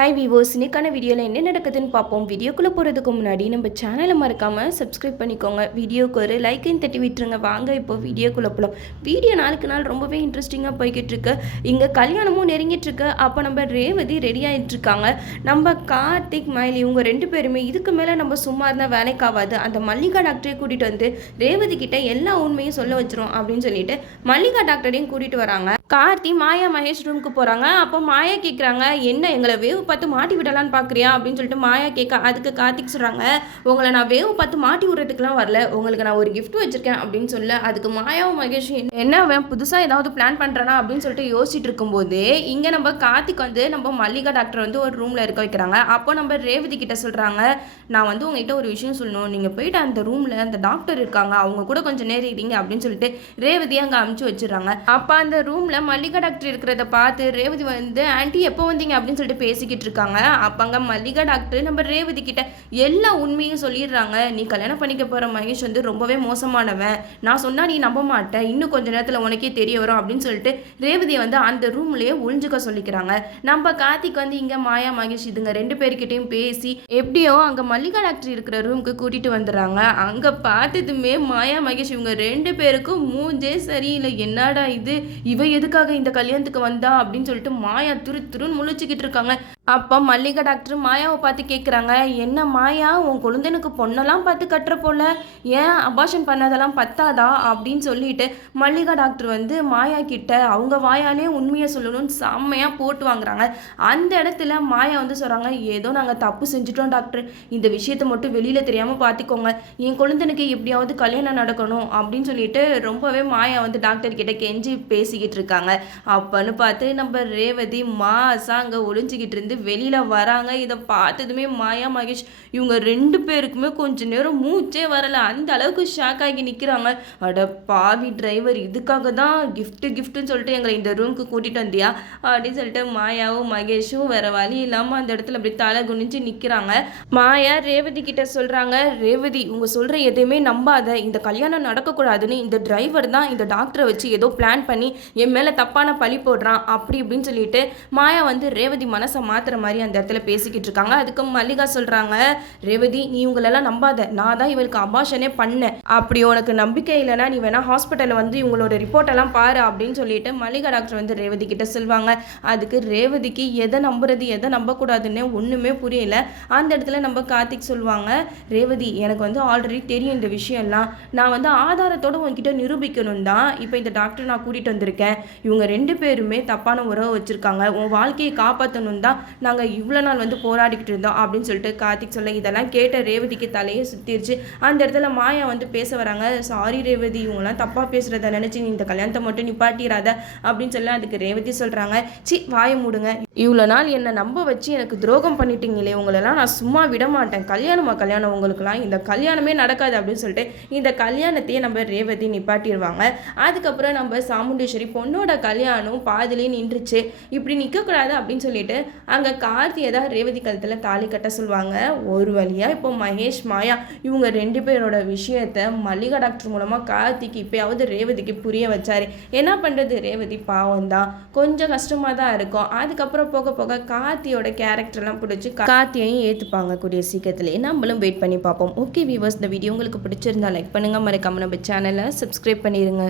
Hi வீவோஸ், இன்னைக்கான வீடியோவில் என்ன நடக்குதுன்னு பார்ப்போம். வீடியோக்குள்ளே போகிறதுக்கு முன்னாடி நம்ம சேனலை மறக்காமல் சப்ஸ்கிரைப் பண்ணிக்கோங்க. வீடியோக்கு ஒரு லைக்கையும் தட்டி விட்டுருங்க. வாங்க இப்போ வீடியோக்குள்ளே போகலாம். வீடியோ நாளுக்கு நாள் ரொம்பவே இன்ட்ரெஸ்டிங்காக போய்கிட்டு இருக்கு. இங்கே கல்யாணமும் நெருங்கிட்டு இருக்கு. அப்போ நம்ம ரேவதி ரெடி ஆகிட்டு இருக்காங்க. நம்ம கார்த்திக் மயில் இவங்க ரெண்டு பேருமே இதுக்கு மேலே நம்ம சும்மா இருந்தால் வேலைக்காகாது, அந்த மல்லிகா டாக்டரை கூட்டிகிட்டு வந்து ரேவதி கிட்ட எல்லா உண்மையும் சொல்ல வச்சிரும் அப்படின்னு சொல்லிட்டு மல்லிகா டாக்டரையும் கூட்டிகிட்டு வராங்க. கார்த்தி மாயா மகேஷ் ரூமுக்கு போகிறாங்க. அப்போ மாயா கேட்குறாங்க, என்ன எங்களை வேவ் பார்த்து மாட்டி விடலான்னு பார்க்குறியா அப்படின்னு சொல்லிட்டு மாயா கேட்க, அதுக்கு கார்த்திக் சொல்கிறாங்க, உங்களை நான் வேவ் பார்த்து மாட்டி விடுறதுக்குலாம் வரல, உங்களுக்கு நான் ஒரு கிஃப்ட் வச்சுருக்கேன் அப்படின்னு சொல்ல, அதுக்கு மாயாவும் மகேஷும் என்ன அவன் புதுசாக ஏதாவது பிளான் பண்ணுறானா அப்படின்னு சொல்லிட்டு யோசிச்சுட்டு இருக்கும்போது இங்கே நம்ம கார்த்திக் வந்து நம்ம மல்லிகா டாக்டர் வந்து ஒரு ரூமில் இருக்க வைக்கிறாங்க. அப்போ நம்ம ரேவதி கிட்ட சொல்கிறாங்க, நான் வந்து உங்ககிட்ட ஒரு விஷயம் சொல்லணும், நீங்கள் போயிட்டு அந்த ரூமில் அந்த டாக்டர் இருக்காங்க, அவங்க கூட கொஞ்சம் நேரம் இருங்க அப்படின்னு சொல்லிட்டு ரேவதி அங்கே அமுச்சு வச்சிடறாங்க. அப்போ அந்த ரூமில் மல்லிகா டாக்டர் இருக்கிறத பார்த்து ரேவதி வந்து, ஆன்ட்டி எப்போ வந்தீங்க அப்படின்னு சொல்லிட்டு பேசிக்கிட்டு இருக்காங்க. அப்பங்க மல்லிகா டாக்டர் நம்ம ரேவதி கிட்ட எல்லா உண்மையும் சொல்லிடுறாங்க. நீ கல்யாணம் பண்ணிக்க போற மகேஷ் வந்து ரொம்பவே மோசமானவன், நான் சொன்னா நீ நம்ப மாட்டேன், இன்னும் கொஞ்ச நேரத்தில் உனக்கே தெரிய வரும் அப்படின்னு சொல்லிட்டு ரேவதியை வந்து அந்த ரூம்லயே ஒளிஞ்சுக்க சொல்லிக்கிறாங்க. நம்ம கார்த்திக் வந்து இங்க மாயா மகேஷ் இதுங்க ரெண்டு பேர்கிட்டையும் பேசி எப்படியோ அங்க மல்லிகா டாக்டர் இருக்கிற ரூமுக்கு கூட்டிட்டு வந்துடுறாங்க. அங்க பார்த்ததுமே மாயா மகேஷ் இவங்க ரெண்டு பேருக்கும் மூஞ்சே சரியில்லை. என்னடா இது, இவ எதுக்காக இந்த கல்யாணத்துக்கு வந்தா அப்படின்னு சொல்லிட்டு மாயா துருன்னு முழிச்சுக்கிட்டு இருக்காங்க. அப்போ மல்லிகா டாக்டர் மாயாவை பார்த்து கேட்குறாங்க, என்ன மாயா உன் குழந்தைனுக்கு பொண்ணெல்லாம் பார்த்து கட்டுற போல, ஏன் அபார்ஷன் பண்ணதெல்லாம் பத்தாதா அப்படின்னு சொல்லிட்டு மல்லிகா டாக்டர் வந்து மாயா கிட்ட அவங்க வாயாலே உண்மையை சொல்லணும்னு செம்மையாக போட்டு வாங்குறாங்க. அந்த இடத்துல மாயா வந்து சொல்கிறாங்க, ஏதோ நாங்கள் தப்பு செஞ்சுட்டோம் டாக்டர், இந்த விஷயத்தை மட்டும் வெளியில் தெரியாமல் பார்த்துக்கோங்க, என் குழந்தைனுக்கு எப்படியாவது கல்யாணம் நடக்கணும் அப்படின்னு சொல்லிட்டு ரொம்பவே மாயா வந்து டாக்டர் கிட்ட கெஞ்சி பேசிக்கிட்டு இருக்காங்க. அப்பன்னு பார்த்து நம்ம ரேவதி மாசா அங்கே ஒளிஞ்சிக்கிட்டு இருந்து வெளியில் வராங்க. இதை பார்த்ததுமே மாயா மகேஷ் இவங்க ரெண்டு பேருக்குமே கொஞ்ச நேரம் மூச்சே வரலை, அந்த அளவுக்கு ஷாக் ஆகி நிற்கிறாங்க. அட பாவி டிரைவர், இதுக்காக தான் கிஃப்ட்டுன்னு சொல்லிட்டு எங்களை இந்த ரூமுக்கு கூட்டிகிட்டு வந்தியா அப்படின்னு சொல்லிட்டு மாயாவும் மகேஷும் வேற வழி இல்லாமல் அந்த இடத்துல அப்படி தலை குனிஞ்சு நிற்கிறாங்க. மாயா ரேவதி கிட்ட சொல்கிறாங்க, ரேவதி உங்க சொல்கிற எதையுமே நம்பாத, இந்த கல்யாணம் நடக்கக்கூடாதுன்னு இந்த டிரைவர் தான் இந்த டாக்டரை வச்சு ஏதோ பிளான் பண்ணி என் மேலே தப்பான பழி போடுறான் அப்படி இப்படின்னு சொல்லிட்டு மாயா வந்து ரேவதி மனசை மாற்றுற மாதிரி அந்த இடத்துல பேசிக்கிட்டு இருக்காங்க. அதுக்கு மல்லிகா சொல்கிறாங்க, ரேவதி நீ இவங்களெல்லாம் நம்பாத, நான் தான் இவளுக்கு அபார்ஷனே பண்ணேன், அப்படி உனக்கு நம்பிக்கை இல்லைன்னா நீ வேணா ஹாஸ்பிட்டலில் வந்து இவங்களோட ரிப்போர்ட்டெல்லாம் பாரு அப்படின்னு சொல்லிட்டு மல்லிகா டாக்டர் வந்து ரேவதி கிட்ட சொல்லுவாங்க. அதுக்கு ரேவதிக்கு எதை நம்புறது எதை நம்பக்கூடாதுன்னு ஒன்றுமே புரியல. அந்த இடத்துல நம்ம கார்த்திக் சொல்லுவாங்க, ரேவதி எனக்கு வந்து ஆல்ரெடி தெரியும் இந்த விஷயம்லாம், நான் வந்து ஆதாரத்தோடு உங்ககிட்ட நிரூபிக்கணும் தான் இப்போ இந்த டாக்டர் நான் கூட்டிகிட்டு வந்திருக்கேன், இவங்க ரெண்டு பேருமே தப்பான உறவு வச்சுருக்காங்க, உன் வாழ்க்கையை காப்பாற்றணும் தான் நாங்கள் இவ்வளோ நாள் வந்து போராடிக்கிட்டு இருந்தோம் அப்படின்னு சொல்லிட்டு கார்த்திக் சொல்ல, இதெல்லாம் கேட்ட ரேவதிக்கு தலையே சுற்றிருச்சு. அந்த இடத்துல மாயா வந்து பேச வராங்க, சாரி ரேவதி இவங்களாம் தப்பாக பேசுகிறத நினச்சி நீ இந்த கல்யாணத்தை மட்டும் நிப்பாட்டிடாத அப்படின்னு சொல்ல, அதுக்கு ரேவதி சொல்கிறாங்க, சி வாயை மூடுங்க, இவ்வளோ நாள் என்னை நம்ப வச்சு எனக்கு துரோகம் பண்ணிட்டீங்களே, உங்களெல்லாம் நான் சும்மா விட மாட்டேன், கல்யாணம் உங்களுக்குலாம் இந்த கல்யாணமே நடக்காது அப்படின்னு சொல்லிட்டு இந்த கல்யாணத்தையே நம்ம ரேவதி நிப்பாட்டிடுவாங்க. அதுக்கப்புறம் நம்ம சாமுண்டேஸ்வரி பொண்ணோட கல்யாணம் பாதிலே நின்றுச்சு, இப்படி நிற்கக்கூடாது அப்படின்னு சொல்லிட்டு அங்கே கார்த்தியை தான் ரேவதி கழுத்தில் தாலி கட்ட சொல்லுவாங்க. ஒரு வழியாக இப்போ மகேஷ் மாயா இவங்க ரெண்டு பேரோட விஷயத்த மல்லிகா டாக்டர் மூலமாக கார்த்திக்கு இப்போயாவது ரேவதிக்கு புரிய வச்சாரு. என்ன பண்ணுறது, ரேவதி பாவம் தான், கொஞ்சம் கஷ்டமாக தான் இருக்கும். அதுக்கப்புறம் போக போக கார்த்தியோட கேரக்டர்லாம் பிடிச்சி கார்த்தியையும் ஏற்றுப்பாங்க கூடிய சீக்கிரத்தில். நம்மளும் வெயிட் பண்ணி பார்ப்போம். ஓகே வீவர்ஸ், இந்த வீடியோ உங்களுக்கு பிடிச்சிருந்தா லைக் பண்ணுங்கள், மறக்காம நம்ம சேனலை சப்ஸ்கிரைப் பண்ணிடுங்க.